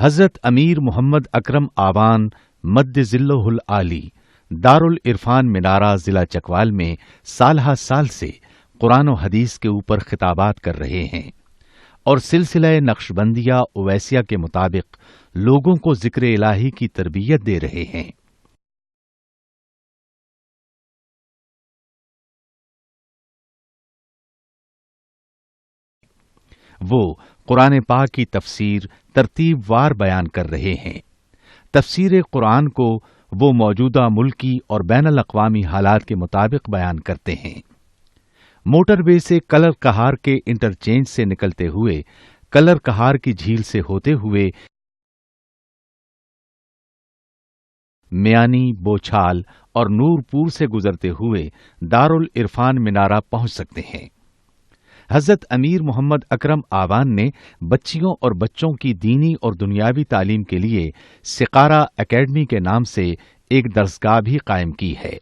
حضرت امیر محمد اکرم آوان مد ذلہ العالی دارالعرفان منارہ ضلع چکوال میں سالہ سال سے قرآن و حدیث کے اوپر خطابات کر رہے ہیں اور سلسلہ نقشبندیہ اویسیہ کے مطابق لوگوں کو ذکر الہی کی تربیت دے رہے ہیں۔ وہ قرآن پاک کی تفسیر ترتیب وار بیان کر رہے ہیں۔ تفسیر قرآن کو وہ موجودہ ملکی اور بین الاقوامی حالات کے مطابق بیان کرتے ہیں۔ موٹر وے سے کلر کہار کے انٹرچینج سے نکلتے ہوئے کلر کہار کی جھیل سے ہوتے ہوئے میانی، بوچھال اور نورپور سے گزرتے ہوئے دارالعرفان منارہ پہنچ سکتے ہیں۔ حضرت امیر محمد اکرم آوان نے بچیوں اور بچوں کی دینی اور دنیاوی تعلیم کے لیے سقارہ اکیڈمی کے نام سے ایک درسگاہ بھی قائم کی ہے۔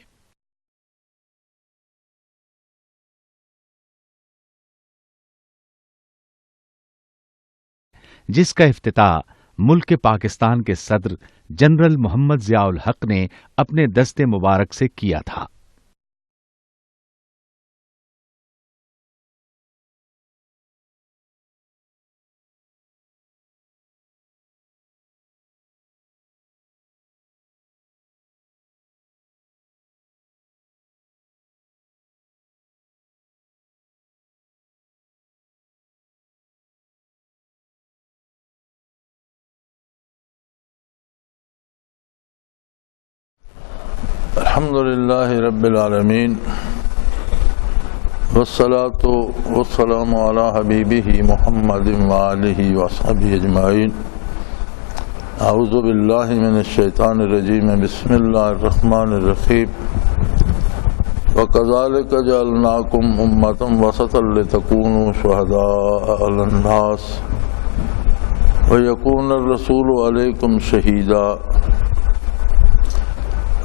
جس کا افتتاح ملک پاکستان کے صدر جنرل محمد ضیاء الحق نے اپنے دست مبارک سے کیا تھا۔ الحمد للہ رب العالمین والصلاة والسلام علی حبیبہ محمد وآلہ وصحبہ اجمعین۔ اعوذ باللہ من الشیطان الرجیم، بسم اللہ الرحمن الرحیم۔ وَكَذَلِكَ جَعَلْنَاكُمْ أُمَّةً وَسَطًا لِتَكُونُوا شُهَدَاءَ عَلَى النَّاسِ وَيَكُونَ الرَّسُولُ عَلَيْكُمْ شَهِيدًا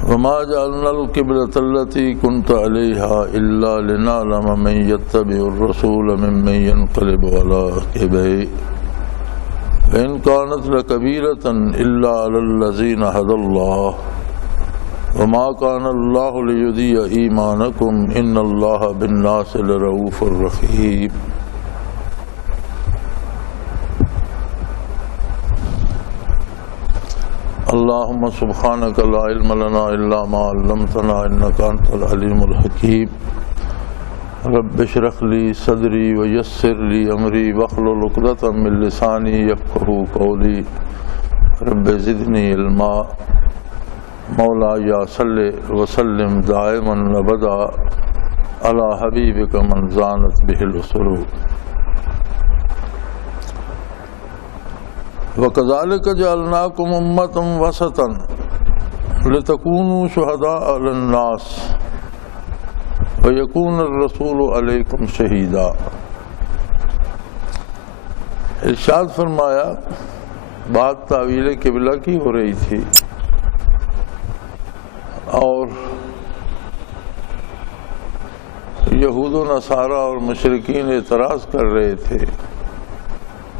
وما جعلنا القبلة التي كنت عليها إلا لنعلم من يتبع الرسول ممن ينقلب على عقبيه وإن كانت لكبيرة إلا على الذين هدى الله وما كان الله ليضيع إيمانكم إن الله بالناس لرؤوف رحيم۔ اللہم سبحانک لا علم لنا الا ما علمتنا انک انت العلیم الحکیم۔ رب اشرح لی صدری ویسر لی امری واحلل عقدۃ من لسانی یفقہوا قولی رب زدنی علما۔ مولایا صلی وسلم دائما ابدا علی حبیبک من زانت بہ الاسرور۔ وَكَذَلِكَ جَعَلْنَاكُمْ أُمَّةً وَسَطًا لِتَكُونُوا شُهَدَاءَ عَلَى النَّاسِ وَيَكُونَ الرَّسُولُ عَلَيْكُمْ شَهِيدًا۔ ارشاد فرمایا، بات تعویل قبلہ کی ہو رہی تھی اور یہود و نصارہ اور مشرکین اعتراض کر رہے تھے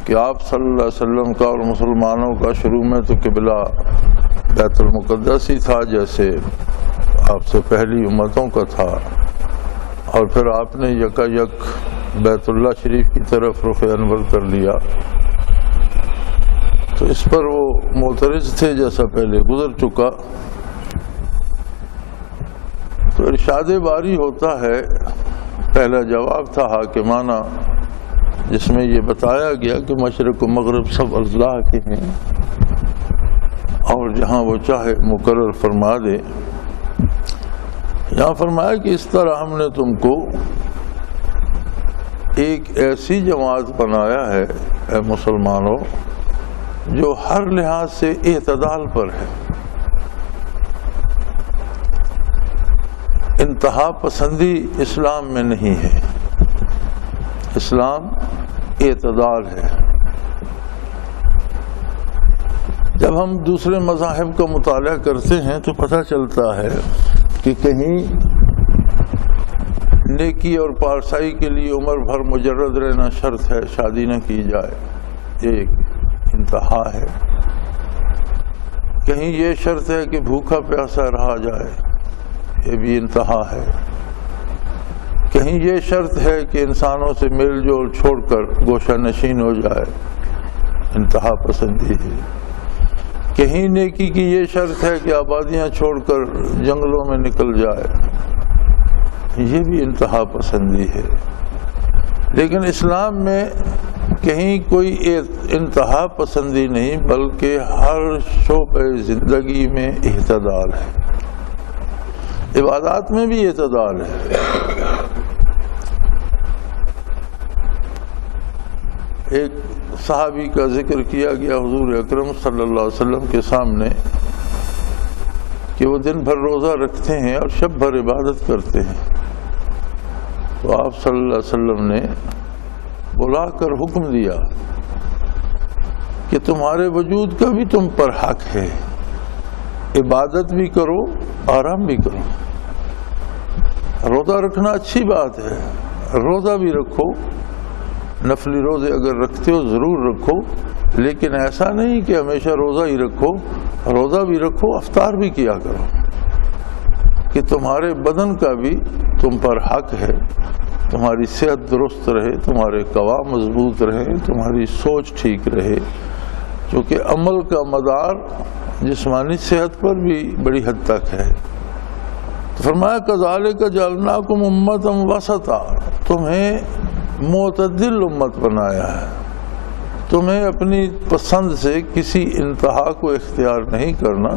کہ آپ صلی اللہ علیہ وسلم کا اور مسلمانوں کا شروع میں تو قبلہ بیت المقدس ہی تھا جیسے آپ سے پہلی امتوں کا تھا، اور پھر آپ نے یکا یک بیت اللہ شریف کی طرف رخ انور کر لیا۔ تو اس پر وہ معترض تھے جیسا پہلے گزر چکا۔ تو ارشاد باری ہوتا ہے، پہلا جواب تھا حاکمانہ جس میں یہ بتایا گیا کہ مشرق و مغرب سب اللہ کے ہیں اور جہاں وہ چاہے مقرر فرما دے۔ یہاں فرمایا کہ اس طرح ہم نے تم کو ایک ایسی جماعت بنایا ہے اے مسلمانوں جو ہر لحاظ سے اعتدال پر ہے، انتہا پسندی اسلام میں نہیں ہے، اسلام اعتدال ہے۔ جب ہم دوسرے مذاہب کا مطالعہ کرتے ہیں تو پتہ چلتا ہے کہ کہیں نیکی اور پارسائی کے لیے عمر بھر مجرد رہنا شرط ہے، شادی نہ کی جائے، ایک انتہا ہے۔ کہیں یہ شرط ہے کہ بھوکا پیاسا رہا جائے، یہ بھی انتہا ہے۔ کہیں یہ شرط ہے کہ انسانوں سے میل جول چھوڑ کر گوشہ نشین ہو جائے، انتہا پسندی ہے۔ کہیں نیکی کی یہ شرط ہے کہ آبادیاں چھوڑ کر جنگلوں میں نکل جائے، یہ بھی انتہا پسندی ہے۔ لیکن اسلام میں کہیں کوئی انتہا پسندی نہیں، بلکہ ہر شعبہ زندگی میں اعتدال ہے۔ عبادات میں بھی اعتدال ہے۔ ایک صحابی کا ذکر کیا گیا حضور اکرم صلی اللہ علیہ وسلم کے سامنے کہ وہ دن بھر روزہ رکھتے ہیں اور شب بھر عبادت کرتے ہیں، تو آپ صلی اللہ علیہ وسلم نے بلا کر حکم دیا کہ تمہارے وجود کا بھی تم پر حق ہے، عبادت بھی کرو، آرام بھی کرو۔ روزہ رکھنا اچھی بات ہے، روزہ بھی رکھو، نفلی روزے اگر رکھتے ہو ضرور رکھو، لیکن ایسا نہیں کہ ہمیشہ روزہ ہی رکھو، روزہ بھی رکھو، افطار بھی کیا کرو، کہ تمہارے بدن کا بھی تم پر حق ہے، تمہاری صحت درست رہے، تمہارے قوا مضبوط رہے، تمہاری سوچ ٹھیک رہے، چونکہ عمل کا مدار جسمانی صحت پر بھی بڑی حد تک ہے۔ تو فرمایا کذالک جعلناکم امۃ وسطا، تمہیں معتدل امت بنایا ہے، تمہیں اپنی پسند سے کسی انتہا کو اختیار نہیں کرنا،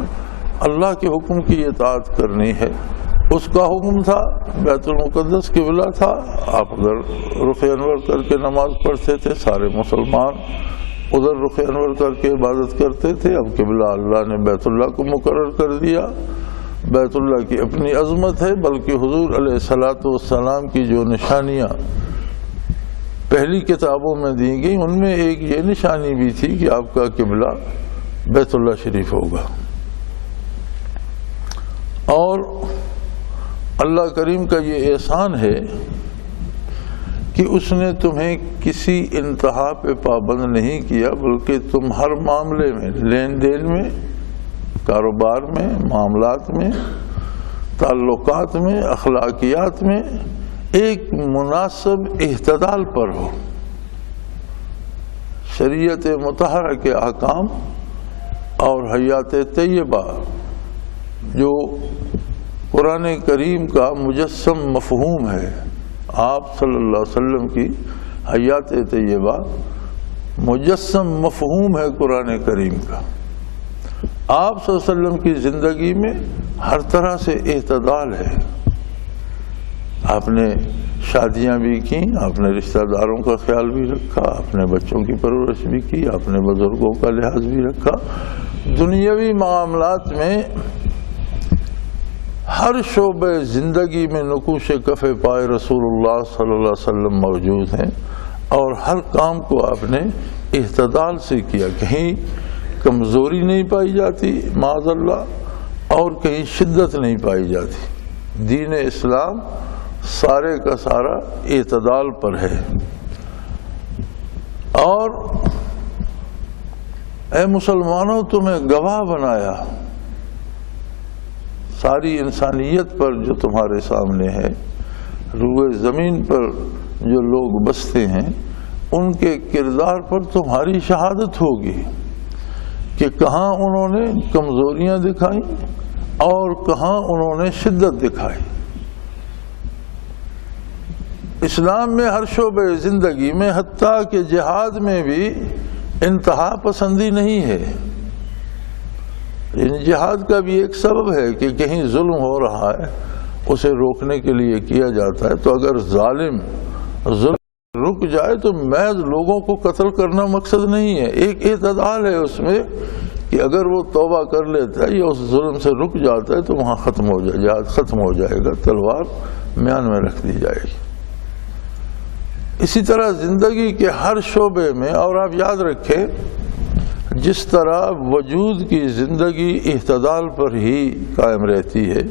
اللہ کے حکم کی اطاعت کرنی ہے۔ اس کا حکم تھا بیت المقدس قبلہ تھا، آپ ادھر رخ انور کر کے نماز پڑھتے تھے، سارے مسلمان ادھر رخ انور کر کے عبادت کرتے تھے۔ اب قبلہ اللہ نے بیت اللہ کو مقرر کر دیا، بیت اللہ کی اپنی عظمت ہے، بلکہ حضور علیہ الصلاۃ والسلام کی جو نشانیاں پہلی کتابوں میں دی گئی ان میں ایک یہ نشانی بھی تھی کہ آپ کا قبلہ بیت اللہ شریف ہوگا۔ اور اللہ کریم کا یہ احسان ہے کہ اس نے تمہیں کسی انتہا پہ پابند نہیں کیا، بلکہ تم ہر معاملے میں، لین دین میں، کاروبار میں، معاملات میں، تعلقات میں، اخلاقیات میں ایک مناسب اعتدال پر ہو۔ شریعت مطہرہ کے احکام اور حیات طیبہ جو قرآن کریم کا مجسم مفہوم ہے، آپ صلی اللہ علیہ وسلم کی حیات طیبہ مجسم مفہوم ہے قرآن کریم کا۔ آپ صلی اللہ علیہ وسلم کی زندگی میں ہر طرح سے اعتدال ہے۔ آپ نے شادیاں بھی کیں، آپ نے رشتہ داروں کا خیال بھی رکھا، آپ نے بچوں کی پرورش بھی کی، آپ نے بزرگوں کا لحاظ بھی رکھا۔ دنیاوی معاملات میں ہر شعبہ زندگی میں نقوش کف پائے رسول اللہ صلی اللہ علیہ وسلم موجود ہیں، اور ہر کام کو آپ نے اعتدال سے کیا۔ کہیں کمزوری نہیں پائی جاتی معاذ اللہ، اور کہیں شدت نہیں پائی جاتی۔ دین اسلام سارے کا سارا اعتدال پر ہے۔ اور اے مسلمانوں، تمہیں گواہ بنایا ساری انسانیت پر جو تمہارے سامنے ہے، روئے زمین پر جو لوگ بستے ہیں ان کے کردار پر تمہاری شہادت ہوگی کہ کہاں انہوں نے کمزوریاں دکھائیں اور کہاں انہوں نے شدت دکھائی۔ اسلام میں ہر شعبہ زندگی میں، حتیٰ کہ جہاد میں بھی انتہا پسندی نہیں ہے۔ جہاد کا بھی ایک سبب ہے کہ کہیں ظلم ہو رہا ہے، اسے روکنے کے لیے کیا جاتا ہے۔ تو اگر ظالم ظلم رک جائے تو محض لوگوں کو قتل کرنا مقصد نہیں ہے، ایک اعتدال ہے اس میں کہ اگر وہ توبہ کر لیتا ہے یا اس ظلم سے رک جاتا ہے تو وہاں ختم ہو جائے، جہاد ختم ہو جائے گا، تلوار میان میں رکھ دی جائے گی۔ اسی طرح زندگی کے ہر شعبے میں، اور آپ یاد رکھیں جس طرح وجود کی زندگی اعتدال پر ہی قائم رہتی ہے،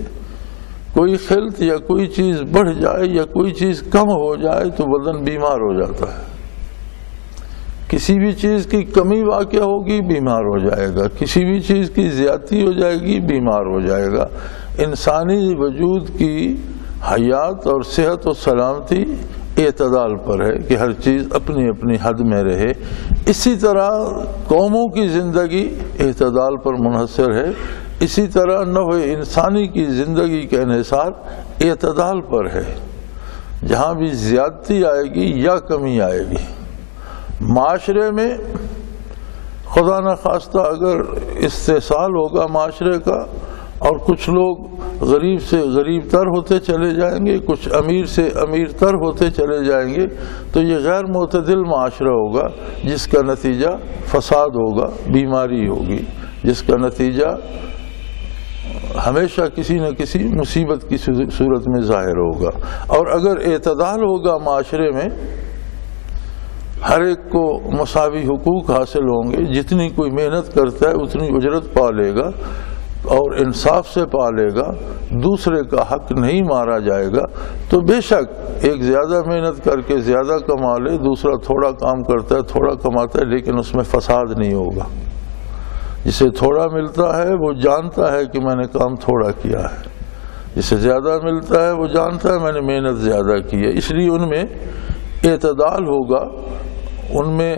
کوئی خلط یا کوئی چیز بڑھ جائے یا کوئی چیز کم ہو جائے تو بدن بیمار ہو جاتا ہے۔ کسی بھی چیز کی کمی واقع ہوگی بیمار ہو جائے گا، کسی بھی چیز کی زیادتی ہو جائے گی بیمار ہو جائے گا۔ انسانی وجود کی حیات اور صحت و سلامتی اعتدال پر ہے کہ ہر چیز اپنی اپنی حد میں رہے۔ اسی طرح قوموں کی زندگی اعتدال پر منحصر ہے، اسی طرح نوع انسانی کی زندگی کا انحصار اعتدال پر ہے۔ جہاں بھی زیادتی آئے گی یا کمی آئے گی، معاشرے میں خدا نخواستہ اگر استحصال ہوگا معاشرے کا اور کچھ لوگ غریب سے غریب تر ہوتے چلے جائیں گے، کچھ امیر سے امیر تر ہوتے چلے جائیں گے، تو یہ غیر معتدل معاشرہ ہوگا جس کا نتیجہ فساد ہوگا، بیماری ہوگی، جس کا نتیجہ ہمیشہ کسی نہ کسی مصیبت کی صورت میں ظاہر ہوگا۔ اور اگر اعتدال ہوگا معاشرے میں، ہر ایک کو مساوی حقوق حاصل ہوں گے، جتنی کوئی محنت کرتا ہے اتنی اجرت پا لے گا اور انصاف سے پا لے گا، دوسرے کا حق نہیں مارا جائے گا، تو بے شک ایک زیادہ محنت کر کے زیادہ کما لے، دوسرا تھوڑا کام کرتا ہے تھوڑا کماتا ہے لیکن اس میں فساد نہیں ہوگا۔ جسے تھوڑا ملتا ہے وہ جانتا ہے کہ میں نے کام تھوڑا کیا ہے، جسے زیادہ ملتا ہے وہ جانتا ہے میں نے محنت زیادہ کی ہے، اس لیے ان میں اعتدال ہوگا، ان میں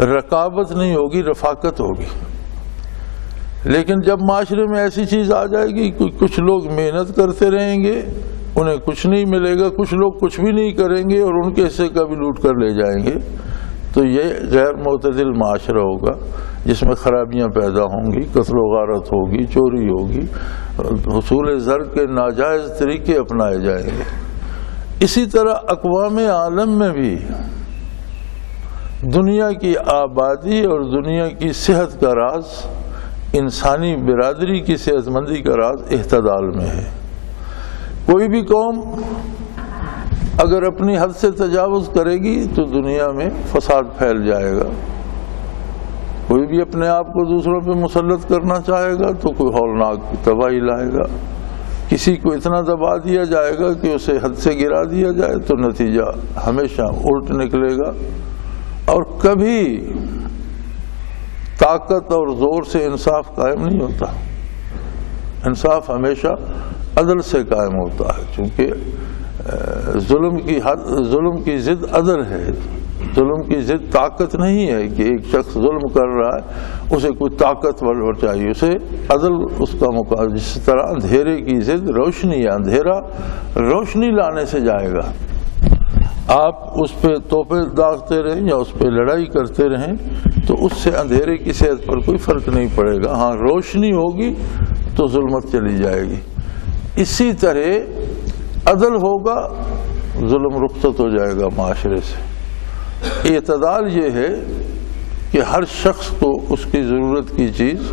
رقابت نہیں ہوگی، رفاقت ہوگی۔ لیکن جب معاشرے میں ایسی چیز آ جائے گی کہ کچھ لوگ محنت کرتے رہیں گے انہیں کچھ نہیں ملے گا، کچھ لوگ کچھ بھی نہیں کریں گے اور ان کے حصے کا بھی لوٹ کر لے جائیں گے، تو یہ غیر معتدل معاشرہ ہوگا جس میں خرابیاں پیدا ہوں گی، قتل و غارت ہوگی، چوری ہوگی، حصول زر کے ناجائز طریقے اپنائے جائیں گے۔ اسی طرح اقوام عالم میں بھی دنیا کی آبادی اور دنیا کی صحت کا راز، انسانی برادری کی صحت مندی کا راز اعتدال میں ہے۔ کوئی بھی قوم اگر اپنی حد سے تجاوز کرے گی تو دنیا میں فساد پھیل جائے گا، کوئی بھی اپنے آپ کو دوسروں پہ مسلط کرنا چاہے گا تو کوئی ہولناک تباہی لائے گا، کسی کو اتنا دبا دیا جائے گا کہ اسے حد سے گرا دیا جائے تو نتیجہ ہمیشہ الٹ نکلے گا، اور کبھی طاقت اور زور سے انصاف قائم نہیں ہوتا، انصاف ہمیشہ عدل سے قائم ہوتا ہے، چونکہ ظلم کی ضد عدل ہے، ظلم کی ضد طاقت نہیں ہے کہ ایک شخص ظلم کر رہا ہے اسے کوئی طاقتور چاہیے، اسے عدل اس کا مقابلہ، جس طرح اندھیرے کی ضد روشنی ہے، اندھیرا روشنی لانے سے جائے گا۔ آپ اس پہ توپے داغتے رہیں یا اس پہ لڑائی کرتے رہیں تو اس سے اندھیرے کی صحت پر کوئی فرق نہیں پڑے گا، ہاں روشنی ہوگی تو ظلمت چلی جائے گی۔ اسی طرح عدل ہوگا ظلم رخصت ہو جائے گا معاشرے سے۔ اعتدال یہ ہے کہ ہر شخص کو اس کی ضرورت کی چیز،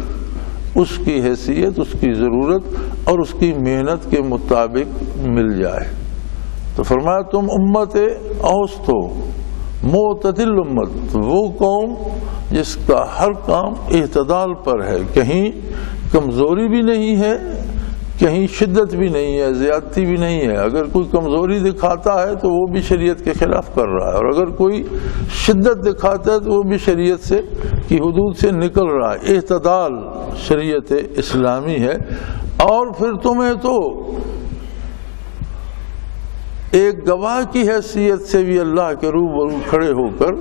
اس کی حیثیت، اس کی ضرورت اور اس کی محنت کے مطابق مل جائے۔ تو فرمایا تم امت اوسط ہو، معتدل امت، وہ قوم جس کا ہر کام اعتدال پر ہے، کہیں کمزوری بھی نہیں ہے، کہیں شدت بھی نہیں ہے، زیادتی بھی نہیں ہے۔ اگر کوئی کمزوری دکھاتا ہے تو وہ بھی شریعت کے خلاف کر رہا ہے، اور اگر کوئی شدت دکھاتا ہے تو وہ بھی شریعت سے کی حدود سے نکل رہا ہے۔ اعتدال شریعت اسلامی ہے۔ اور پھر تمہیں تو ایک گواہ کی حیثیت سے بھی اللہ کے روبرو کھڑے ہو کر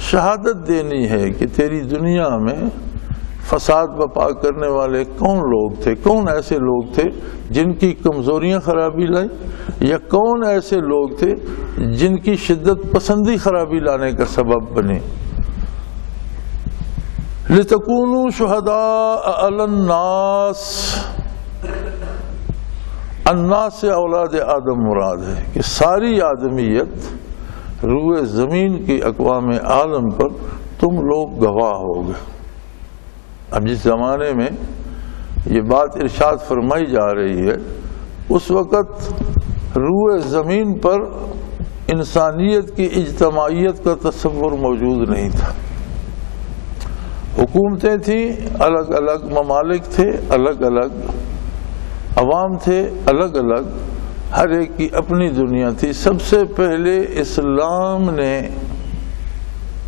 شہادت دینی ہے کہ تیری دنیا میں فساد برپا کرنے والے کون لوگ تھے، کون ایسے لوگ تھے جن کی کمزوریاں خرابی لائیں، یا کون ایسے لوگ تھے جن کی شدت پسندی خرابی لانے کا سبب بنے۔ لِتَكُونُوا شُهَدَاءَ عَلَى النَّاسِ، الناس سے اولاد آدم مراد ہے کہ ساری آدمیت روئے زمین کی اقوام عالم پر تم لوگ گواہ ہوگے۔ اب جس زمانے میں یہ بات ارشاد فرمائی جا رہی ہے اس وقت روئے زمین پر انسانیت کی اجتماعیت کا تصور موجود نہیں تھا۔ حکومتیں تھیں، الگ الگ ممالک تھے، الگ الگ عوام تھے، الگ الگ، ہر ایک کی اپنی دنیا تھی۔ سب سے پہلے اسلام نے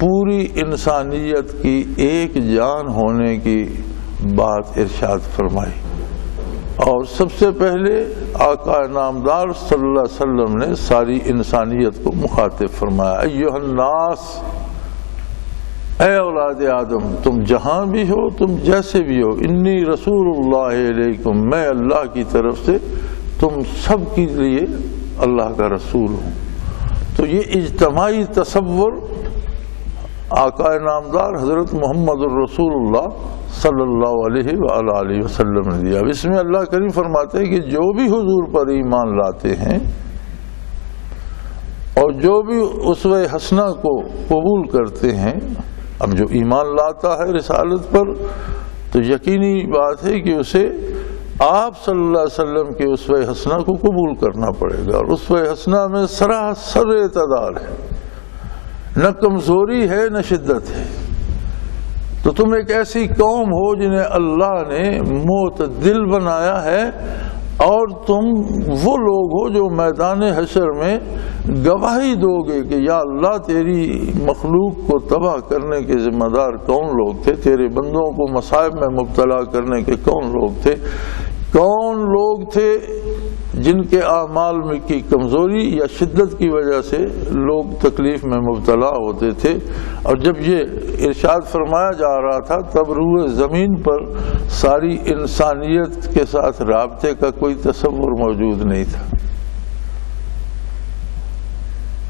پوری انسانیت کی ایک جان ہونے کی بات ارشاد فرمائی، اور سب سے پہلے آقا نامدار صلی اللہ علیہ وسلم نے ساری انسانیت کو مخاطب فرمایا، ایھا الناس، اے اولاد آدم، تم جہاں بھی ہو، تم جیسے بھی ہو، انی رسول اللہ علیکم، میں اللہ کی طرف سے تم سب کے لیے اللہ کا رسول ہوں۔ تو یہ اجتماعی تصور آقا نامدار حضرت محمد الرسول اللہ صلی اللہ علیہ وآلہ وسلم نے دیا۔ اس میں اللہ کریم فرماتے ہیں کہ جو بھی حضور پر ایمان لاتے ہیں اور جو بھی اسوہ حسنہ کو قبول کرتے ہیں، اب جو ایمان لاتا ہے رسالت پر تو یقینی بات ہے کہ اسے آپ صلی اللہ علیہ وسلم کے اسوہ حسنہ کو قبول کرنا پڑے گا، اور اسوہ حسنہ میں سراسر اعتدال ہے، نہ کمزوری ہے نہ شدت ہے۔ تو تم ایک ایسی قوم ہو جنہیں اللہ نے معتدل بنایا ہے، اور تم وہ لوگ ہو جو میدان حشر میں گواہی دو گے کہ یا اللہ تیری مخلوق کو تباہ کرنے کے ذمہ دار کون لوگ تھے، تیرے بندوں کو مصائب میں مبتلا کرنے کے کون لوگ تھے، کون لوگ تھے جن کے اعمال میں کی کمزوری یا شدت کی وجہ سے لوگ تکلیف میں مبتلا ہوتے تھے۔ اور جب یہ ارشاد فرمایا جا رہا تھا تب روح زمین پر ساری انسانیت کے ساتھ رابطے کا کوئی تصور موجود نہیں تھا،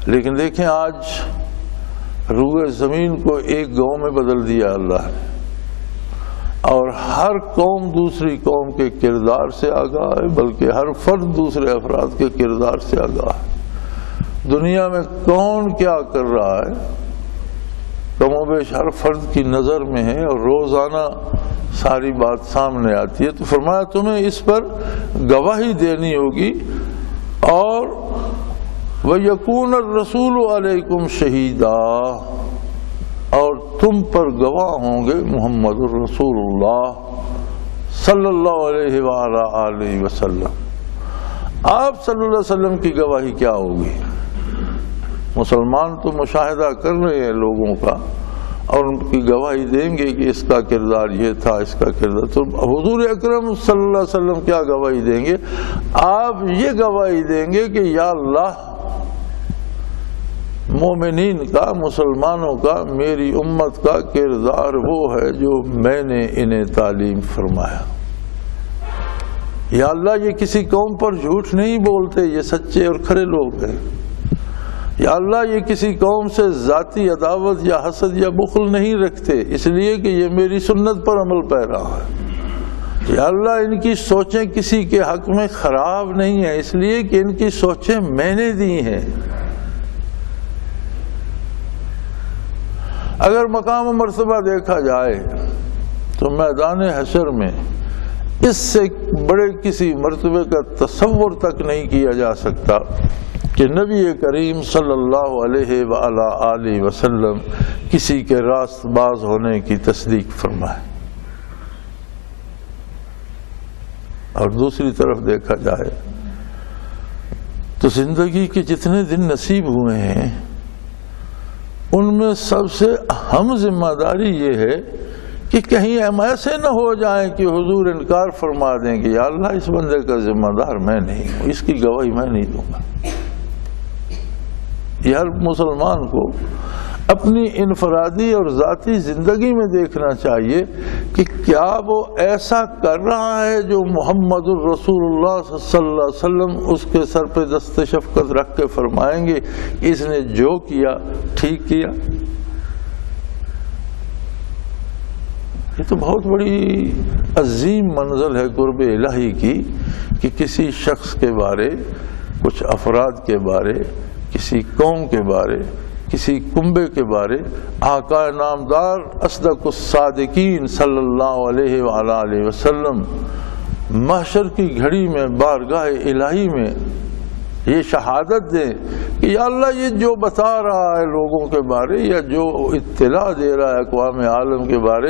لیکن دیکھیں آج روح زمین کو ایک گاؤں میں بدل دیا اللہ نے، اور ہر قوم دوسری قوم کے کردار سے آگاہ ہے، بلکہ ہر فرد دوسرے افراد کے کردار سے آگاہ ہے۔ دنیا میں کون کیا کر رہا ہے کم و بیش ہر فرد کی نظر میں ہے، اور روزانہ ساری بات سامنے آتی ہے۔ تو فرمایا تمہیں اس پر گواہی دینی ہوگی، اور وَيَكُونَ الرَّسُولُ عَلَيْكُمْ شَهِيدًا، اور تم پر گواہ ہوں گے محمد الرسول اللہ صلی اللہ علیہ وآلہ وسلم۔ آپ صلی اللہ علیہ وسلم کی گواہی کیا ہوگی؟ مسلمان تو مشاہدہ کر رہے ہیں لوگوں کا، اور ان کی گواہی دیں گے کہ اس کا کردار یہ تھا، اس کا کردار۔ تو حضور اکرم صلی اللہ علیہ وسلم کیا گواہی دیں گے؟ آپ یہ گواہی دیں گے کہ یا اللہ مومنین کا، مسلمانوں کا، میری امت کا کردار وہ ہے جو میں نے انہیں تعلیم فرمایا۔ یا اللہ یہ کسی قوم پر جھوٹ نہیں بولتے، یہ سچے اور کھرے لوگ ہیں۔ یا اللہ یہ کسی قوم سے ذاتی عداوت یا حسد یا بخل نہیں رکھتے، اس لیے کہ یہ میری سنت پر عمل پیرا ہے۔ یا اللہ ان کی سوچیں کسی کے حق میں خراب نہیں ہیں، اس لیے کہ ان کی سوچیں میں نے دی ہیں۔ اگر مقام و مرتبہ دیکھا جائے تو میدان حشر میں اس سے بڑے کسی مرتبے کا تصور تک نہیں کیا جا سکتا کہ نبی کریم صلی اللہ علیہ وآلہ وسلم کسی کے راست باز ہونے کی تصدیق فرمائے۔ اور دوسری طرف دیکھا جائے تو زندگی کے جتنے دن نصیب ہوئے ہیں ان میں سب سے اہم ذمہ داری یہ ہے کہ کہیں ہم ایسے نہ ہو جائیں کہ حضور انکار فرما دیں کہ یا اللہ اس بندے کا ذمہ دار میں نہیں ہوں، اس کی گواہی میں نہیں دوں گا۔ یہ ہر مسلمان کو اپنی انفرادی اور ذاتی زندگی میں دیکھنا چاہیے کہ کیا وہ ایسا کر رہا ہے جو محمد الرسول اللہ صلی اللہ علیہ وسلم اس کے سر پہ دست شفقت رکھ کے فرمائیں گے کہ اس نے جو کیا ٹھیک کیا۔ یہ تو بہت بڑی عظیم منزل ہے قرب الہی کی کہ کسی شخص کے بارے، کچھ افراد کے بارے، کسی قوم کے بارے، کسی کنبے کے بارے آقا نامدار اصدق الصادقین صلی اللہ علیہ وآلہ وسلم محشر کی گھڑی میں بارگاہ الہی میں یہ شہادت دیں کہ یا اللہ یہ جو بتا رہا ہے لوگوں کے بارے یا جو اطلاع دے رہا ہے اقوام عالم کے بارے،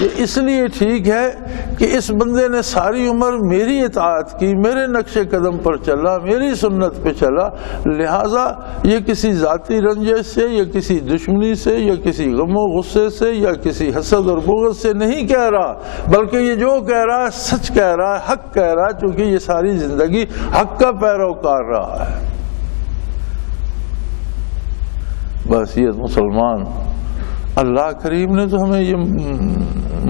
یہ اس لیے ٹھیک ہے کہ اس بندے نے ساری عمر میری اطاعت کی، میرے نقش قدم پر چلا، میری سنت پہ چلا، لہٰذا یہ کسی ذاتی رنجش سے یا کسی دشمنی سے یا کسی غم و غصے سے یا کسی حسد اور بغض سے نہیں کہہ رہا، بلکہ یہ جو کہہ رہا ہے سچ کہہ رہا ہے، حق کہہ رہا ہے، چونکہ یہ ساری زندگی حق کا پیروکار رہا ہے۔ بحیثیت مسلمان اللہ کریم نے تو ہمیں یہ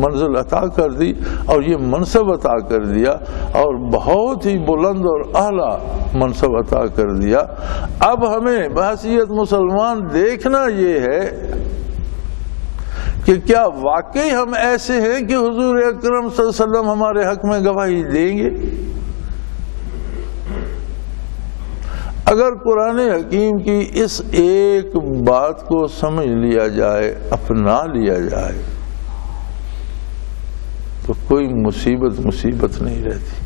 منزل عطا کر دی اور یہ منصب عطا کر دیا اور بہت ہی بلند اور اعلیٰ منصب عطا کر دیا۔ اب ہمیں بحیثیت مسلمان دیکھنا یہ ہے کہ کیا واقعی ہم ایسے ہیں کہ حضور اکرم صلی اللہ علیہ وسلم ہمارے حق میں گواہی دیں گے؟ اگر قرآن حکیم کی اس ایک بات کو سمجھ لیا جائے، اپنا لیا جائے، تو کوئی مصیبت نہیں رہتی،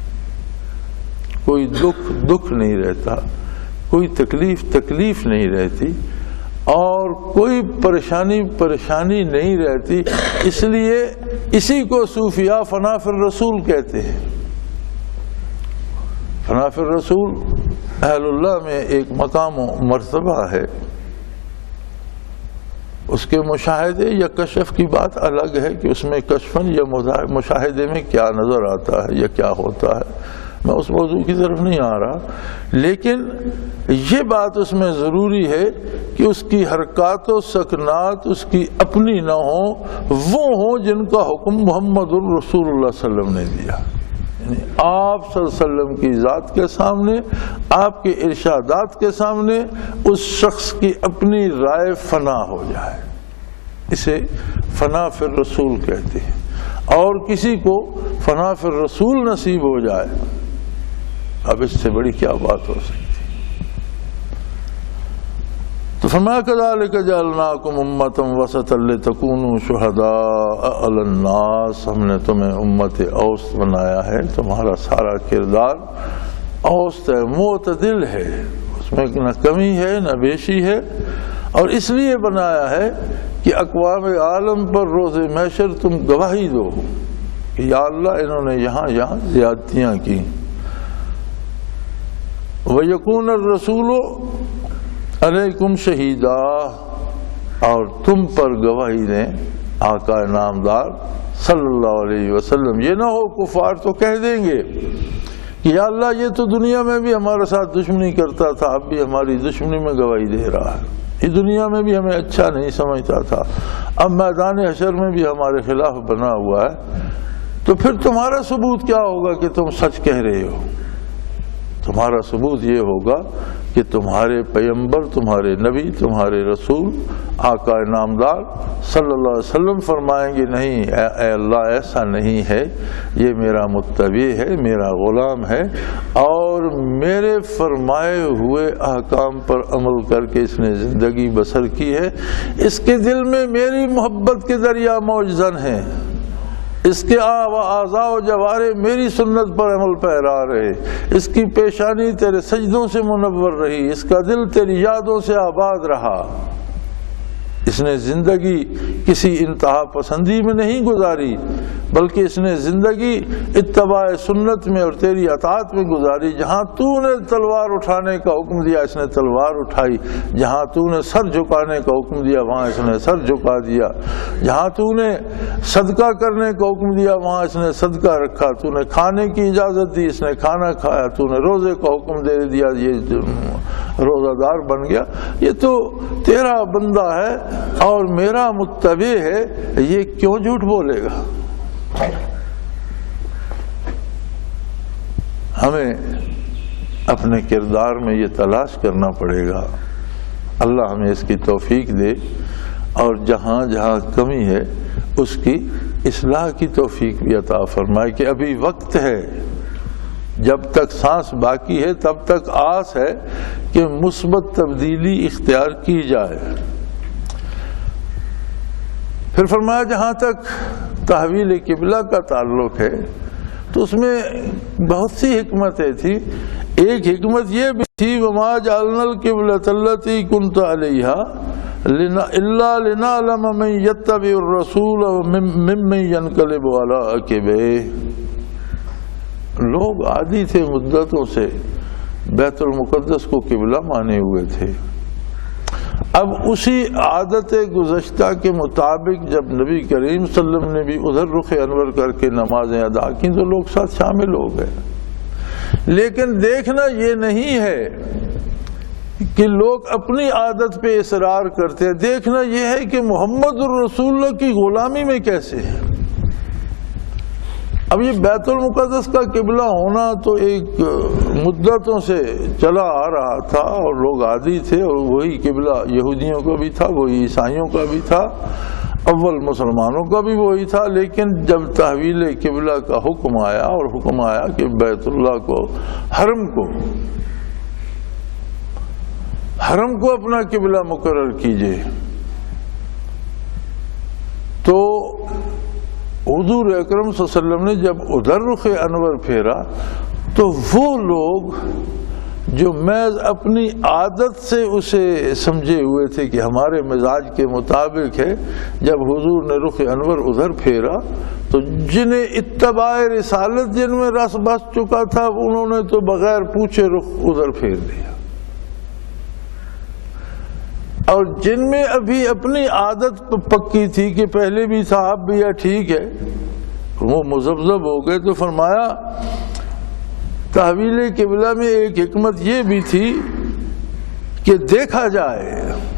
کوئی دکھ نہیں رہتا، کوئی تکلیف نہیں رہتی اور کوئی پریشانی نہیں رہتی۔ اس لیے اسی کو صوفیاء فنا فی الرسول کہتے ہیں۔ فنا فی الرسول اہل اللہ میں ایک مقام و مرتبہ ہے، اس کے مشاہدے یا کشف کی بات الگ ہے کہ اس میں کشفن یا مشاہدے میں کیا نظر آتا ہے یا کیا ہوتا ہے، میں اس موضوع کی طرف نہیں آ رہا، لیکن یہ بات اس میں ضروری ہے کہ اس کی حرکات و سکنات اس کی اپنی نہ ہوں، وہ ہوں جن کا حکم محمد الرسول اللہ صلی اللہ علیہ وسلم نے دیا۔ آپ صلی اللہ علیہ وسلم کی ذات کے سامنے، آپ کے ارشادات کے سامنے اس شخص کی اپنی رائے فنا ہو جائے، اسے فنا فی الرسول کہتے ہیں۔ اور کسی کو فنا فی الرسول نصیب ہو جائے، اب اس سے بڑی کیا بات ہو سکتی؟ تو فرمایا کذالک جعلناکم امۃ وسطا لتکونوا شہداء علی الناس، ہم نے تمہیں امت اوسط بنایا ہے، تمہارا سارا کردار اوسط ہے، معتدل ہے، اس میں نہ کمی ہے نہ بیشی ہے، اور اس لیے بنایا ہے کہ اقوام عالم پر روز محشر تم گواہی دو کہ یا اللہ انہوں نے یہاں زیادتیاں کی۔ وَيَكُونَ الرَّسُولُ علیکم شہیدا، اور تم پر گواہی دیں آقا نامدار صلی اللہ علیہ وسلم۔ یہ نہ ہو کفار تو کہہ دیں گے کہ یا اللہ یہ تو دنیا میں بھی ہمارے ساتھ دشمنی کرتا تھا، اب بھی ہماری دشمنی میں گواہی دے رہا ہے، یہ دنیا میں بھی ہمیں اچھا نہیں سمجھتا تھا، اب میدان حشر میں بھی ہمارے خلاف بنا ہوا ہے، تو پھر تمہارا ثبوت کیا ہوگا کہ تم سچ کہہ رہے ہو؟ تمہارا ثبوت یہ ہوگا کہ تمہارے پیغمبر، تمہارے نبی، تمہارے رسول آقا نامدار صلی اللہ علیہ وسلم فرمائیں گے نہیں اے اللہ ایسا نہیں ہے، یہ میرا متبع ہے، میرا غلام ہے، اور میرے فرمائے ہوئے احکام پر عمل کر کے اس نے زندگی بسر کی ہے، اس کے دل میں میری محبت کے دریا موج زن ہیں، اس کے اعضاء و جوارے میری سنت پر عمل پیرا رہے، اس کی پیشانی تیرے سجدوں سے منور رہی، اس کا دل تیری یادوں سے آباد رہا، اس نے زندگی کسی انتہا پسندی میں نہیں گزاری بلکہ اس نے زندگی اتباع سنت میں اور تیری اطاعت میں گزاری۔ جہاں تو نے تلوار اٹھانے کا حکم دیا اس نے تلوار اٹھائی، جہاں تو نے سر جھکانے کا حکم دیا وہاں اس نے سر جھکا دیا، جہاں تو نے صدقہ کرنے کا حکم دیا وہاں اس نے صدقہ رکھا، تو نے کھانے کی اجازت دی اس نے کھانا کھایا، تو نے روزے کا حکم دے دیا یہ روزہ دار بن گیا۔ یہ تو تیرا بندہ ہے اور میرا متبع ہے، یہ کیوں جھوٹ بولے گا؟ ہمیں اپنے کردار میں یہ تلاش کرنا پڑے گا، اللہ ہمیں اس کی توفیق دے، اور جہاں جہاں کمی ہے اس کی اصلاح کی توفیق بھی عطا فرمائے کہ ابھی وقت ہے، جب تک سانس باقی ہے تب تک آس ہے کہ مثبت تبدیلی اختیار کی جائے۔ پھر فرمایا جہاں تک تحویل قبلہ کا تعلق ہے تو اس میں بہت سی حکمتیں تھی، ایک حکمت یہ بھی تھی وما جعلنا القبلۃ التی کنت علیہا الا لنعلم من یتبع الرسول ممن ینقلب علی عقبیہ. لوگ عادی تھے مدتوں سے بیت المقدس کو قبلہ مانے ہوئے تھے. اب اسی عادت گزشتہ کے مطابق جب نبی کریم صلی اللہ علیہ وسلم نے بھی ادھر رخ انور کر کے نمازیں ادا کی تو لوگ ساتھ شامل ہو گئے. لیکن دیکھنا یہ نہیں ہے کہ لوگ اپنی عادت پہ اصرار کرتے ہیں، دیکھنا یہ ہے کہ محمد الرسول اللہ کی غلامی میں کیسے ہیں. اب یہ بیت المقدس کا قبلہ ہونا تو ایک مدتوں سے چلا آ رہا تھا اور لوگ عادی تھے، اور وہی قبلہ یہودیوں کا بھی تھا، وہی عیسائیوں کا بھی تھا، اول مسلمانوں کا بھی وہی تھا. لیکن جب تحویل قبلہ کا حکم آیا اور حکم آیا کہ بیت اللہ کو حرم کو اپنا قبلہ مقرر کیجئے، تو حضور اکرم صلی اللہ علیہ وسلم نے جب ادھر رخ انور پھیرا تو وہ لوگ جو محض اپنی عادت سے اسے سمجھے ہوئے تھے کہ ہمارے مزاج کے مطابق ہے، جب حضور نے رخ انور ادھر پھیرا تو جنہیں اتباع رسالت جن میں رس بس چکا تھا انہوں نے تو بغیر پوچھے رخ ادھر پھیر دیا، اور جن میں ابھی اپنی عادت پکی تھی کہ پہلے بھی تھا اب بھی ہے ٹھیک ہے، وہ مذبذب ہو گئے. تو فرمایا تحویل قبلہ میں ایک حکمت یہ بھی تھی کہ دیکھا جائے،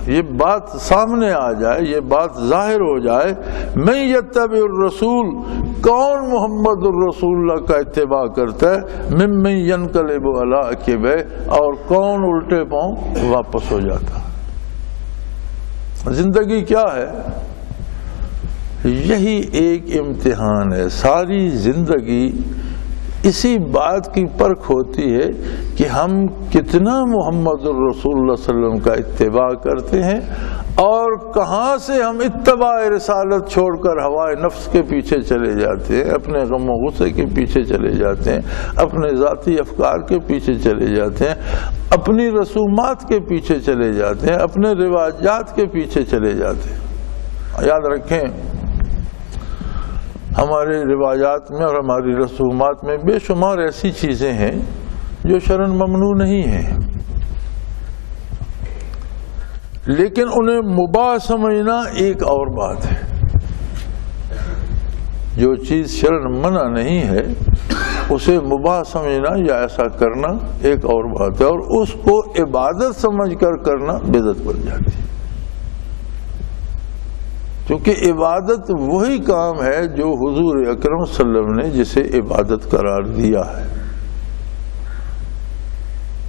یہ بات سامنے آ جائے، یہ بات ظاہر ہو جائے، من یتبع الرسول، کون محمد الرسول اللہ کا اتباع کرتا ہے، ممن ینقلب علی عقبیہ، اور کون الٹے پاؤں واپس ہو جاتا. زندگی کیا ہے؟ یہی ایک امتحان ہے. ساری زندگی اسی بات کی پرکھ ہوتی ہے کہ ہم کتنا محمد الرسول اللہ صلی اللہ علیہ وسلم کا اتباع کرتے ہیں، اور کہاں سے ہم اتباع رسالت چھوڑ کر ہوائے نفس کے پیچھے چلے جاتے ہیں، اپنے غم و غصے کے پیچھے چلے جاتے ہیں، اپنے ذاتی افکار کے پیچھے چلے جاتے ہیں، اپنی رسومات کے پیچھے چلے جاتے ہیں، اپنے رواجات کے پیچھے چلے جاتے ہیں. یاد رکھیں ہمارے روایات میں اور ہماری رسومات میں بے شمار ایسی چیزیں ہیں جو شرعاً ممنوع نہیں ہیں، لیکن انہیں مباح سمجھنا ایک اور بات ہے. جو چیز شرعاً منع نہیں ہے اسے مباح سمجھنا یا ایسا کرنا ایک اور بات ہے، اور اس کو عبادت سمجھ کر کرنا بدعت بن جاتی ہے. کیونکہ عبادت وہی کام ہے جو حضور اکرم صلی اللہ علیہ وسلم نے جسے عبادت قرار دیا ہے،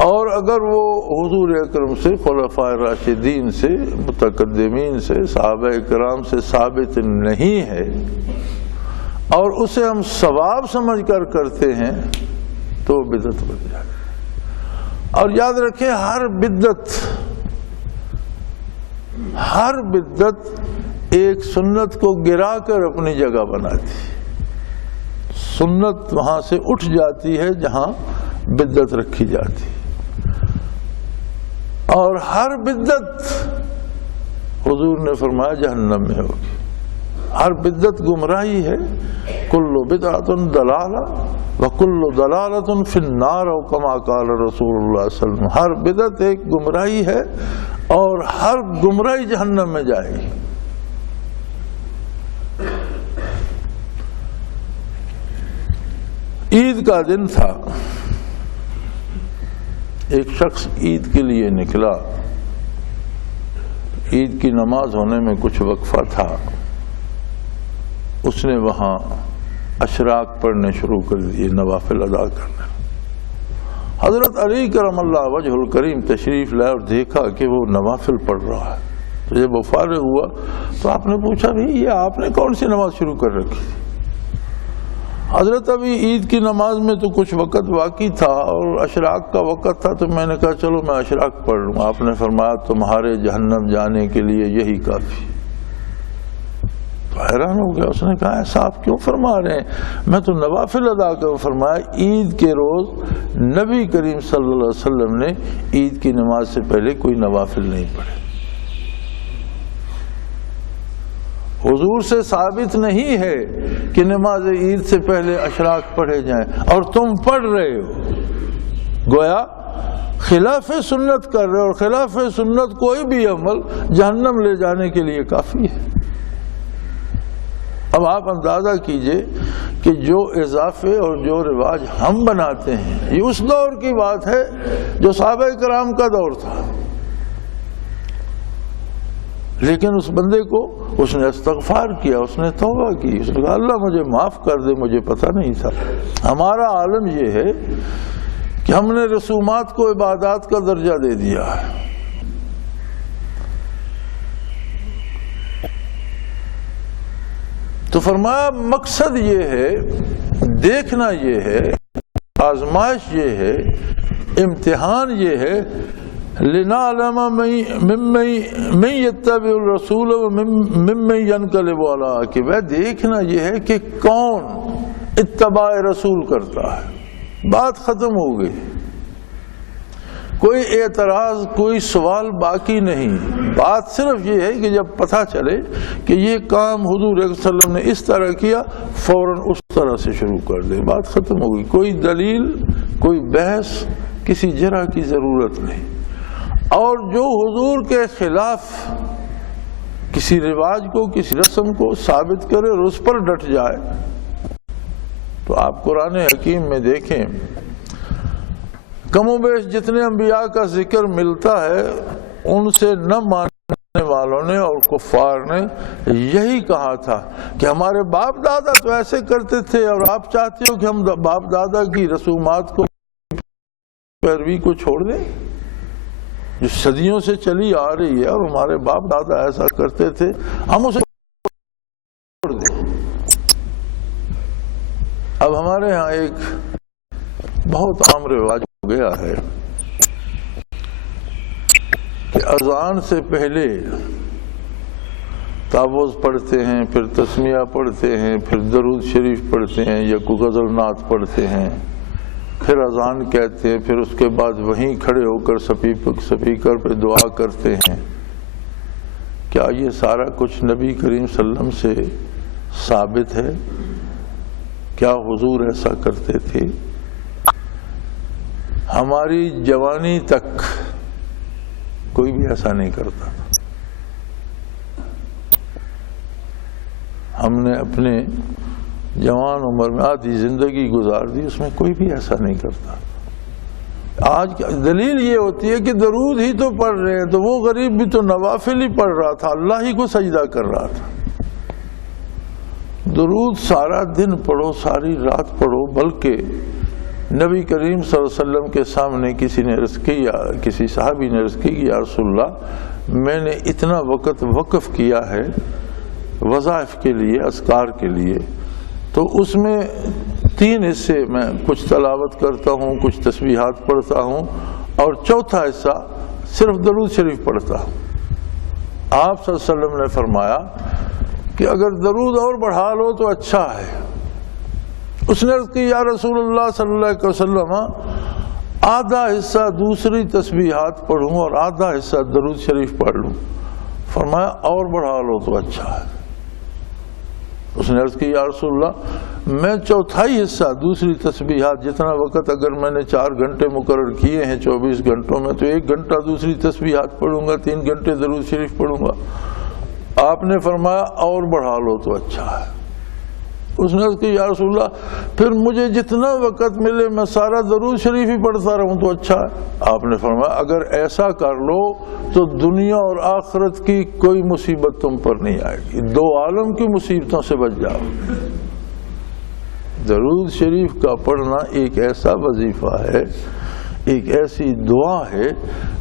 اور اگر وہ حضور اکرم سے، خلفائے راشدین سے، متقدمین سے، صحابہ کرام سے ثابت نہیں ہے اور اسے ہم ثواب سمجھ کر کرتے ہیں تو بدعت بن جائے. اور یاد رکھیں ہر بدعت ایک سنت کو گرا کر اپنی جگہ بناتی، سنت وہاں سے اٹھ جاتی ہے جہاں بدعت رکھی جاتی، اور ہر بدعت حضور نے فرمایا جہنم میں ہوگی. ہر بدعت گمراہی ہے. کل بدعۃ ضلالہ وکل ضلالۃ فی النار، او کما قال رسول اللہ صلی اللہ علیہ وسلم. ہر بدعت ایک گمراہی ہے اور ہر گمراہی جہنم میں جائے گی. عید کا دن تھا، ایک شخص عید کے لیے نکلا. عید کی نماز ہونے میں کچھ وقفہ تھا، اس نے وہاں اشراق پڑھنے شروع کر دیے، نوافل ادا کرنے. حضرت علی کرم اللہ وجہ الکریم تشریف لائے اور دیکھا کہ وہ نوافل پڑھ رہا ہے. تو جب وہ فارغ ہوا تو آپ نے پوچھا بھی یہ آپ نے کون سی نماز شروع کر رکھی تھی؟ حضرت ابھی عید کی نماز میں تو کچھ وقت باقی تھا اور اشراق کا وقت تھا، تو میں نے کہا چلو میں اشراق پڑھ لوں. آپ نے فرمایا تمہارے جہنم جانے کے لیے یہی کافی. تو حیران ہو گیا، اس نے کہا ایسا آپ کیوں فرما رہے ہیں؟ میں تو نوافل ادا کروں۔ فرمایا عید کے روز نبی کریم صلی اللہ علیہ وسلم نے عید کی نماز سے پہلے کوئی نوافل نہیں پڑھے۔ حضور سے ثابت نہیں ہے کہ نماز عید سے پہلے اشراق پڑھے جائیں، اور تم پڑھ رہے ہو، گویا خلاف سنت کر رہے ہو، اور خلاف سنت کوئی بھی عمل جہنم لے جانے کے لیے کافی ہے۔ اب آپ اندازہ کیجئے کہ جو اضافے اور جو رواج ہم بناتے ہیں، یہ اس دور کی بات ہے جو صحابہ کرام کا دور تھا، لیکن اس بندے کو اس نے استغفار کیا، اس نے توبہ کی، اس نے کہا اللہ مجھے معاف کر دے، مجھے پتہ نہیں تھا۔ ہمارا عالم یہ ہے کہ ہم نے رسومات کو عبادات کا درجہ دے دیا ہے۔ تو فرمایا مقصد یہ ہے، دیکھنا یہ ہے، آزمائش یہ ہے، امتحان یہ ہے، لنعلم من یتبع الرسول وممن ینقلب علی عقبیہ، دیکھنا یہ ہے کہ کون اتباع رسول کرتا ہے۔ بات ختم ہو گئی، کوئی اعتراض، کوئی سوال باقی نہیں۔ بات صرف یہ ہے کہ جب پتہ چلے کہ یہ کام حضور صلی اللہ علیہ وسلم نے اس طرح کیا، فوراً اس طرح سے شروع کر دے، بات ختم ہو گئی۔ کوئی دلیل، کوئی بحث، کسی جرح کی ضرورت نہیں۔ اور جو حضور کے خلاف کسی رواج کو، کسی رسم کو ثابت کرے اور اس پر ڈٹ جائے، تو آپ قرآن حکیم میں دیکھیں، کم و بیش جتنے انبیاء کا ذکر ملتا ہے، ان سے نہ ماننے والوں نے اور کفار نے یہی کہا تھا کہ ہمارے باپ دادا تو ایسے کرتے تھے، اور آپ چاہتے ہو کہ ہم باپ دادا کی رسومات کو، پیروی کو چھوڑ دیں جو صدیوں سے چلی آ رہی ہے، اور ہمارے باپ دادا ایسا کرتے تھے، ہم اسے چھوڑ دیں۔ اب ہمارے ہاں ایک بہت عام رواج ہو گیا ہے کہ اذان سے پہلے تعوذ پڑھتے ہیں، پھر تسمیہ پڑھتے ہیں، پھر درود شریف پڑھتے ہیں، یا کوئی غزل نعت پڑھتے ہیں، پھر اذان کہتے ہیں، پھر اس کے بعد وہیں کھڑے ہو کر سپیکر پہ دعا کرتے ہیں۔ کیا یہ سارا کچھ نبی کریم صلی اللہ علیہ وسلم سے ثابت ہے؟ کیا حضور ایسا کرتے تھے؟ ہماری جوانی تک کوئی بھی ایسا نہیں کرتا تھا۔ ہم نے اپنے جوان عمر میں آدھی زندگی گزار دی، اس میں کوئی بھی ایسا نہیں کرتا۔ آج دلیل یہ ہوتی ہے کہ درود ہی تو پڑھ رہے ہیں، تو وہ غریب بھی تو نوافل ہی پڑھ رہا تھا، اللہ ہی کو سجدہ کر رہا تھا۔ درود سارا دن پڑھو، ساری رات پڑھو، بلکہ نبی کریم صلی اللہ علیہ وسلم کے سامنے کسی نے عرض کی، یا کسی صحابی نے عرض کی کہ یا رسول اللہ، میں نے اتنا وقت وقف کیا ہے وظائف کے لیے، اذکار کے لیے، تو اس میں 3 حصے میں کچھ تلاوت کرتا ہوں، کچھ تسبیحات پڑھتا ہوں، اور چوتھا حصہ صرف درود شریف پڑھتا ہوں۔ آپ صلی اللہ علیہ وسلم نے فرمایا کہ اگر درود اور بڑھا لو تو اچھا ہے۔ اس نے عرض کی یا رسول اللہ صلی اللہ علیہ وسلم، آدھا حصہ دوسری تسبیحات پڑھوں اور آدھا حصہ درود شریف پڑھ لوں۔ فرمایا اور بڑھا لو تو اچھا ہے۔ اس نے عرض کی یا رسول اللہ، میں چوتھائی حصہ دوسری تسبیحات، جتنا وقت اگر میں نے 4 گھنٹے مقرر کیے ہیں 24 گھنٹوں میں، تو 1 گھنٹہ دوسری تسبیحات پڑھوں گا، 3 گھنٹے درود شریف پڑھوں گا۔ آپ نے فرمایا اور بڑھا لو تو اچھا ہے۔ اس نے عرض کی یا رسول اللہ، پھر مجھے جتنا وقت ملے میں سارا درود شریف ہی پڑھتا رہوں تو اچھا ہے۔ آپ نے فرمایا اگر ایسا کر لو تو دنیا اور آخرت کی کوئی مصیبت تم پر نہیں آئے گی، 2 عالم کی مصیبتوں سے بچ جاؤ۔ درود شریف کا پڑھنا ایک ایسا وظیفہ ہے، ایک ایسی دعا ہے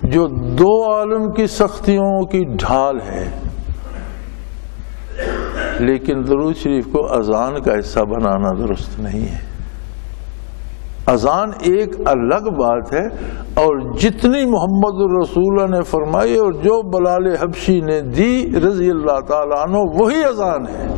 جو 2 عالم کی سختیوں کی ڈھال ہے، لیکن درود شریف کو اذان کا حصہ بنانا درست نہیں ہے۔ اذان ایک الگ بات ہے، اور جتنی محمد الرسول نے فرمائی اور جو بلال حبشی نے دی رضی اللہ تعالیٰ عنہ، وہی اذان ہے۔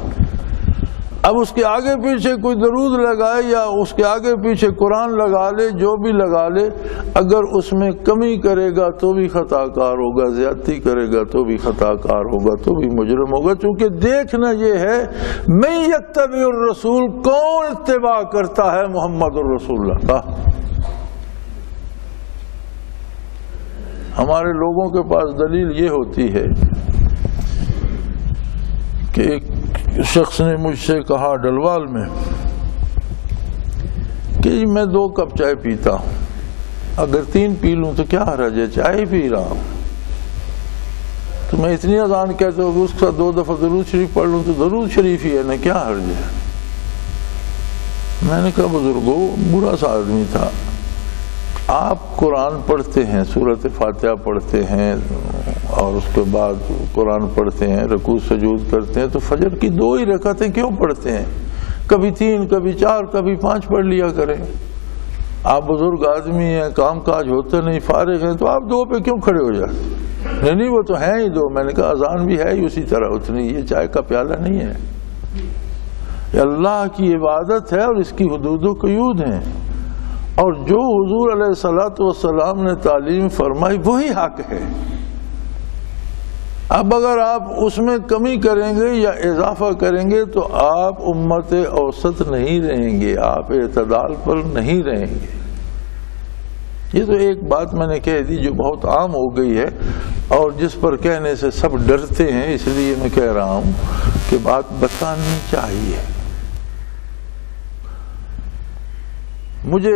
اب اس کے آگے پیچھے کوئی درود لگائے یا اس کے آگے پیچھے قرآن لگا لے، جو بھی لگا لے، اگر اس میں کمی کرے گا تو بھی خطا کار ہوگا، زیادتی کرے گا تو بھی خطا کار ہوگا، تو بھی مجرم ہوگا. چونکہ دیکھنا یہ ہے من یتبع الرسول، کون اتباع کرتا ہے محمد الرسول اللہ کا. ہمارے لوگوں کے پاس دلیل یہ ہوتی ہے کہ ایک شخص نے مجھ سے کہا ڈلوال میں کہ میں 2 کپ چائے پیتا ہوں، اگر 3 پی لوں تو کیا حرج ہے، چائے پی رہا ہوں. تو میں اتنی اذان کہتا ہوں کہ اس کا 2 دفعہ درود شریف پڑھ لوں تو درود شریف ہی ہے نا، کیا حرج ہے. میں نے کہا بزرگو، برا سا آدمی تھا، آپ قرآن پڑھتے ہیں، سورۃ فاتحہ پڑھتے ہیں اور اس کے بعد قرآن پڑھتے ہیں، رکوع سجود کرتے ہیں، تو فجر کی 2 ہی رکعتیں کیوں پڑھتے ہیں؟ کبھی 3، کبھی 4، کبھی 5 پڑھ لیا کریں. آپ بزرگ آدمی ہیں، کام کاج ہوتے نہیں، فارغ ہیں، تو آپ 2 پہ کیوں کھڑے ہو جاتے؟ نہیں وہ تو ہیں ہی 2. میں نے کہا اذان بھی ہے ہی اسی طرح اتنی، یہ چائے کا پیالہ نہیں ہے. یہ اللہ کی عبادت ہے اور اس کی حدود و قیود ہیں، اور جو حضور علیہ الصلوۃ والسلام نے تعلیم فرمائی وہی حق ہے. اب اگر آپ اس میں کمی کریں گے یا اضافہ کریں گے تو آپ امت اوسط نہیں رہیں گے، آپ اعتدال پر نہیں رہیں گے. یہ تو ایک بات میں نے کہہ دی جو بہت عام ہو گئی ہے اور جس پر کہنے سے سب ڈرتے ہیں، اس لیے میں کہہ رہا ہوں کہ بات بتانی چاہیے. مجھے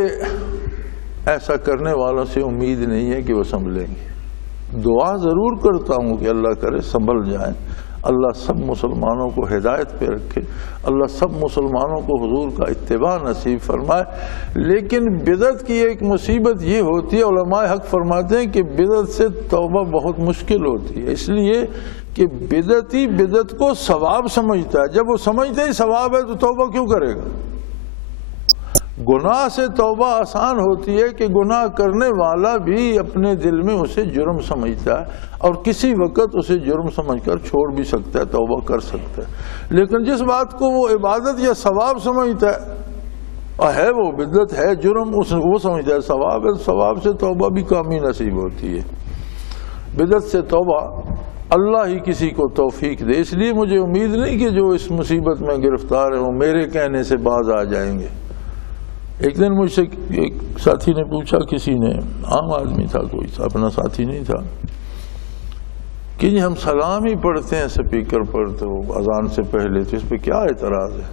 ایسا کرنے والوں سے امید نہیں ہے کہ وہ سنبھلیں گے. دعا ضرور کرتا ہوں کہ اللہ کرے سنبھل جائیں، اللہ سب مسلمانوں کو ہدایت پہ رکھے، اللہ سب مسلمانوں کو حضور کا اتباع نصیب فرمائے. لیکن بدعت کی ایک مصیبت یہ ہوتی ہے، علماء حق فرماتے ہیں کہ بدعت سے توبہ بہت مشکل ہوتی ہے، اس لیے کہ بدعتی بدعت کو ثواب سمجھتا ہے. جب وہ سمجھتے ہی ثواب ہے تو توبہ کیوں کرے گا؟ گناہ سے توبہ آسان ہوتی ہے کہ گناہ کرنے والا بھی اپنے دل میں اسے جرم سمجھتا ہے اور کسی وقت اسے جرم سمجھ کر چھوڑ بھی سکتا ہے، توبہ کر سکتا ہے. لیکن جس بات کو وہ عبادت یا ثواب سمجھتا ہے وہ بدعت ہے، جرم وہ سمجھتا ہے ثواب ہے، ثواب سے توبہ بھی کامی نصیب ہوتی ہے. بدعت سے توبہ اللہ ہی کسی کو توفیق دے. اس لیے مجھے امید نہیں کہ جو اس مصیبت میں گرفتار ہیں وہ میرے کہنے سے باز آ جائیں گے. ایک دن مجھ سے ایک ساتھی نے پوچھا، کسی نے، عام آدمی تھا، کوئی اپنا ساتھی نہیں تھا، کہ جی ہم سلام ہی پڑھتے ہیں سپیکر پر تو اذان سے پہلے، تو اس پہ کیا اعتراض ہے؟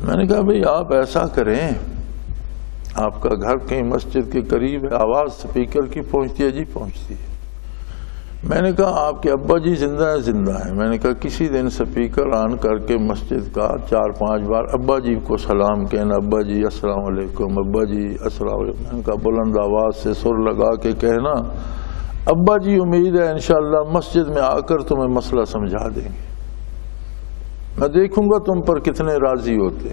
میں نے کہا بھئی آپ ایسا کریں، آپ کا گھر کہیں مسجد کے قریب ہے، آواز سپیکر کی پہنچتی ہے؟ جی پہنچتی ہے. میں نے کہا آپ کے ابا جی زندہ ہیں؟ زندہ ہیں. میں نے کہا کسی دن سپیکر آن کر کے مسجد کا 4-5 بار ابا جی کو سلام کہنا، ابا جی السلام علیکم، ابا جی السلام علیکم. میں نے کہا بلند آواز سے سر لگا کے کہنا، ابا جی امید ہے انشاءاللہ مسجد میں آ کر تمہیں مسئلہ سمجھا دیں گے، میں دیکھوں گا تم پر کتنے راضی ہوتے.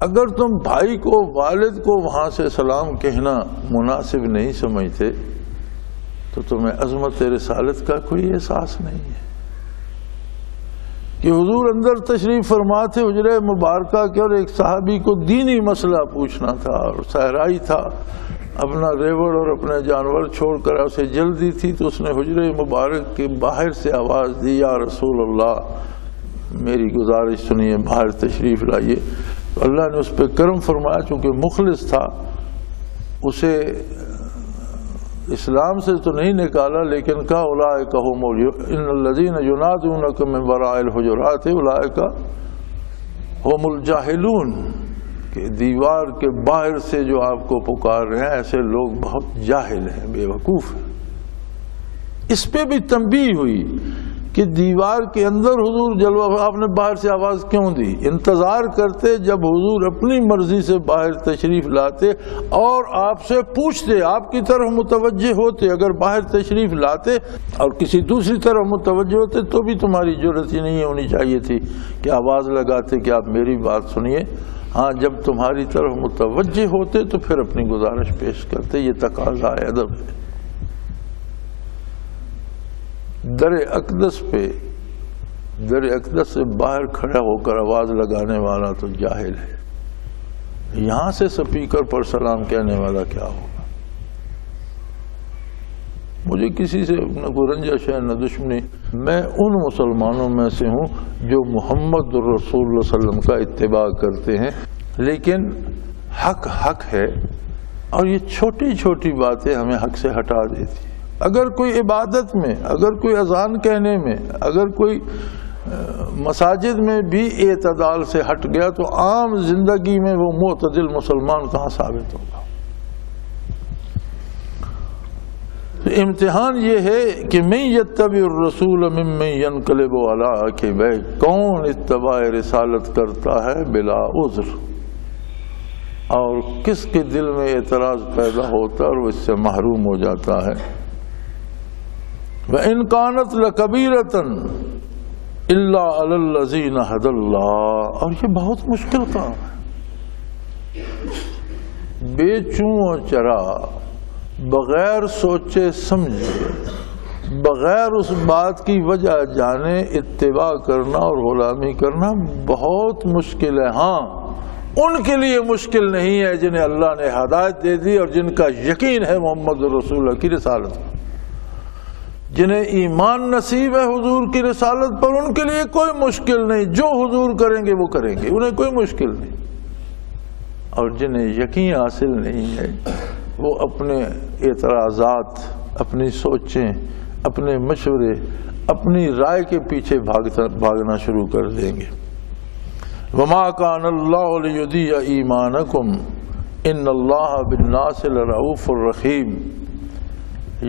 اگر تم بھائی کو، والد کو وہاں سے سلام کہنا مناسب نہیں سمجھتے تو تمہیں عظمت رسالت کا کوئی احساس نہیں ہے کہ حضور اندر تشریف فرما تھے حجرہ مبارکہ کے، اور ایک صحابی کو دینی مسئلہ پوچھنا تھا اور صحرائی تھا، اپنا ریوڑ اور اپنے جانور چھوڑ کر اسے جلدی تھی، تو اس نے حجرہ مبارک کے باہر سے آواز دی، یا رسول اللہ میری گزارش سنیے، باہر تشریف لائیے. تو اللہ نے اس پہ کرم فرمایا، چونکہ مخلص تھا، اسے اسلام سے تو نہیں نکالا، لیکن کہا اولئک هم ان الذین ینادونک من وراء الحجرات اولئک هم الجاہلون، کہ دیوار کے باہر سے جو آپ کو پکار رہے ہیں ایسے لوگ بہت جاہل ہیں، بے وقوف ہیں. اس پہ بھی تنبیہ ہوئی کہ دیوار کے اندر حضور جلوہ، آپ نے باہر سے آواز کیوں دی؟ انتظار کرتے جب حضور اپنی مرضی سے باہر تشریف لاتے اور آپ سے پوچھتے، آپ کی طرف متوجہ ہوتے. اگر باہر تشریف لاتے اور کسی دوسری طرف متوجہ ہوتے تو بھی تمہاری جرأت ہی نہیں ہونی چاہیے تھی کہ آواز لگاتے کہ آپ میری بات سنیے. ہاں جب تمہاری طرف متوجہ ہوتے تو پھر اپنی گزارش پیش کرتے. یہ تقاضا ادب ہے. در اقدس سے باہر کھڑا ہو کر آواز لگانے والا تو جاہل ہے، یہاں سے سپیکر پر سلام کہنے والا کیا ہوگا؟ مجھے کسی سے نہ کوئی رنجش ہے نہ دشمنی، میں ان مسلمانوں میں سے ہوں جو محمد رسول اللہ صلی اللہ علیہ وسلم کا اتباع کرتے ہیں، لیکن حق ہے، اور یہ چھوٹی چھوٹی باتیں ہمیں حق سے ہٹا دیتی ہیں۔ اگر کوئی عبادت میں، اگر کوئی اذان کہنے میں، اگر کوئی مساجد میں بھی اعتدال سے ہٹ گیا تو عام زندگی میں وہ معتدل مسلمان کہاں ثابت ہوگا؟ تو امتحان یہ ہے کہ من یتبع الرسول ممن ینقلب علی عقبیہ، کون اتباع رسالت کرتا ہے بلا عذر، اور کس کے دل میں اعتراض پیدا ہوتا ہے اور وہ اس سے محروم ہو جاتا ہے۔ وَإِن كَانَتْ لَكَبِيرَةً إِلَّا عَلَى الَّذِينَ هَدَى اللَّهُ، اور یہ بہت مشکل کام ہے، بے چوں و چرا، بغیر سوچے سمجھے، بغیر اس بات کی وجہ جانے اتباع کرنا اور غلامی کرنا بہت مشکل ہے۔ ہاں، ان کے لیے مشکل نہیں ہے جنہیں اللہ نے ہدایت دے دی اور جن کا یقین ہے محمد رسول اللہ کی رسالت پر، جنہیں ایمان نصیب ہے حضور کی رسالت پر، ان کے لیے کوئی مشکل نہیں، جو حضور کریں گے وہ کریں گے، انہیں کوئی مشکل نہیں۔ اور جنہیں یقین حاصل نہیں ہے وہ اپنے اعتراضات، اپنی سوچیں، اپنے مشورے، اپنی رائے کے پیچھے بھاگنا شروع کر دیں گے۔ وَمَا كَانَ اللَّهُ لِيُضِيعَ إِيمَانَكُمْ إِنَّ اللَّهَ بِالنَّاسِ لَرَءُوفٌ رَحِيمٌ،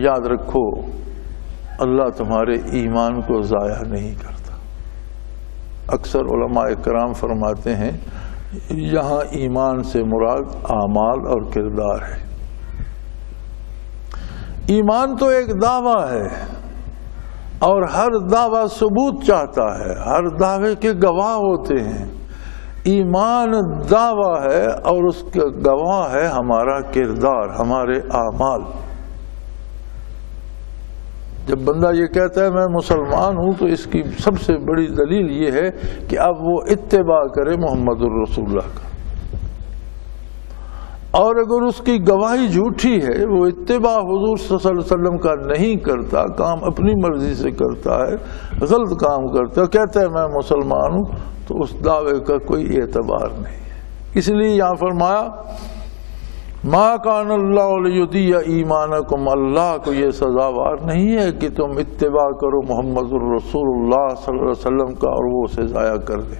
یاد رکھو اللہ تمہارے ایمان کو ضائع نہیں کرتا۔ اکثر علماء کرام فرماتے ہیں یہاں ایمان سے مراد اعمال اور کردار ہے۔ ایمان تو ایک دعویٰ ہے اور ہر دعویٰ ثبوت چاہتا ہے، ہر دعوے کے گواہ ہوتے ہیں۔ ایمان دعویٰ ہے اور اس کا گواہ ہے ہمارا کردار، ہمارے اعمال۔ جب بندہ یہ کہتا ہے میں مسلمان ہوں تو اس کی سب سے بڑی دلیل یہ ہے کہ اب وہ اتباع کرے محمد الرسول اللہ کا، اور اگر اس کی گواہی جھوٹی ہے، وہ اتباع حضور صلی اللہ علیہ وسلم کا نہیں کرتا، کام اپنی مرضی سے کرتا ہے، غلط کام کرتا ہے، کہتا ہے میں مسلمان ہوں، تو اس دعوے کا کوئی اعتبار نہیں ہے۔ اس لیے یہاں فرمایا مَا كَانَ اللَّهُ لِيُضِيعَ إِيمَانَكُمْ، اللہ کو یہ سزاوار نہیں ہے کہ تم اتباع کرو محمد الرسول اللہ صلی اللہ علیہ وسلم کا اور وہ اسے ضائع کر دے،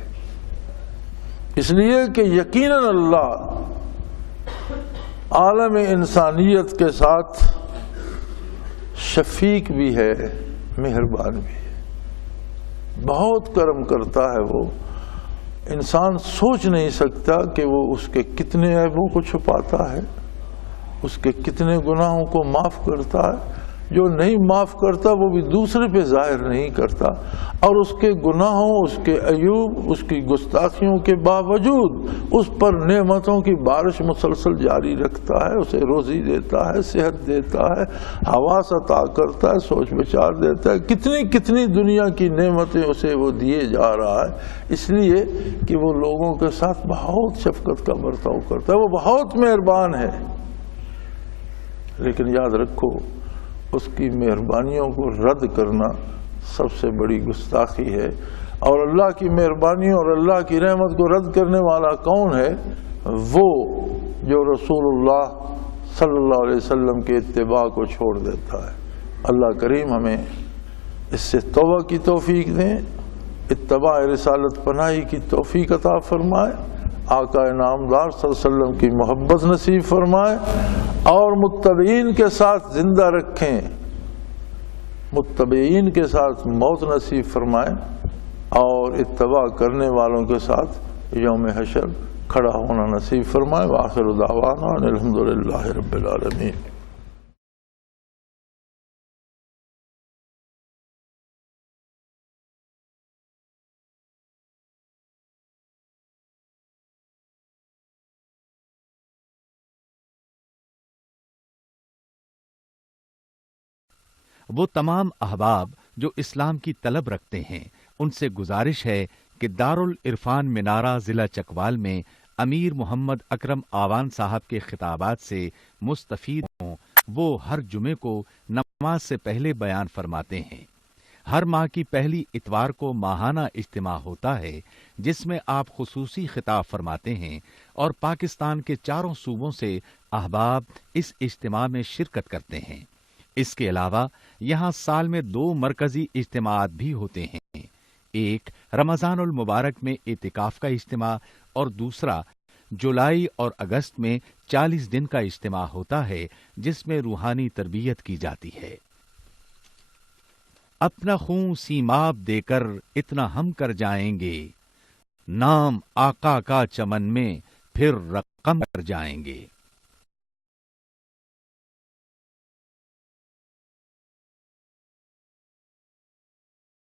اس لیے کہ یقیناً اللہ عالم انسانیت کے ساتھ شفیق بھی ہے، مہربان بھی ہے، بہت کرم کرتا ہے۔ وہ انسان سوچ نہیں سکتا کہ وہ اس کے کتنے عیبوں کو چھپاتا ہے، اس کے کتنے گناہوں کو معاف کرتا ہے، جو نہیں معاف کرتا وہ بھی دوسرے پہ ظاہر نہیں کرتا، اور اس کے گناہوں، اس کے عیوب، اس کی گستاخیوں کے باوجود اس پر نعمتوں کی بارش مسلسل جاری رکھتا ہے، اسے روزی دیتا ہے، صحت دیتا ہے، حواس عطا کرتا ہے، سوچ بچار دیتا ہے، کتنی کتنی دنیا کی نعمتیں اسے وہ دیے جا رہا ہے، اس لیے کہ وہ لوگوں کے ساتھ بہت شفقت کا برتاؤ کرتا ہے، وہ بہت مہربان ہے۔ لیکن یاد رکھو اس کی مہربانیوں کو رد کرنا سب سے بڑی گستاخی ہے، اور اللہ کی مہربانی اور اللہ کی رحمت کو رد کرنے والا کون ہے؟ وہ جو رسول اللہ صلی اللہ علیہ وسلم کے اتباع کو چھوڑ دیتا ہے۔ اللہ کریم ہمیں اس سے توبہ کی توفیق دیں، اتباع رسالت پناہی کی توفیق عطا فرمائے، آقا نامدار صلی اللہ علیہ وسلم کی محبت نصیب فرمائے، اور متبعین کے ساتھ زندہ رکھیں، متبعین کے ساتھ موت نصیب فرمائے، اور اتباع کرنے والوں کے ساتھ یوم حشر کھڑا ہونا نصیب فرمائے۔ وآخر دعوانا ان الحمدللہ رب العالمین۔ وہ تمام احباب جو اسلام کی طلب رکھتے ہیں ان سے گزارش ہے کہ دارالعرفان منارہ ضلع چکوال میں امیر محمد اکرم آوان صاحب کے خطابات سے مستفید ہوں۔ وہ ہر جمعے کو نماز سے پہلے بیان فرماتے ہیں۔ ہر ماہ کی پہلی اتوار کو ماہانہ اجتماع ہوتا ہے جس میں آپ خصوصی خطاب فرماتے ہیں اور پاکستان کے چاروں صوبوں سے احباب اس اجتماع میں شرکت کرتے ہیں۔ اس کے علاوہ یہاں سال میں 2 مرکزی اجتماعات بھی ہوتے ہیں، ایک رمضان المبارک میں اعتکاف کا اجتماع اور دوسرا جولائی اور اگست میں 40 دن کا اجتماع ہوتا ہے جس میں روحانی تربیت کی جاتی ہے۔ اپنا خون سیماب دے کر اتنا ہم کر جائیں گے، نام آقا کا چمن میں پھر رقم کر جائیں گے۔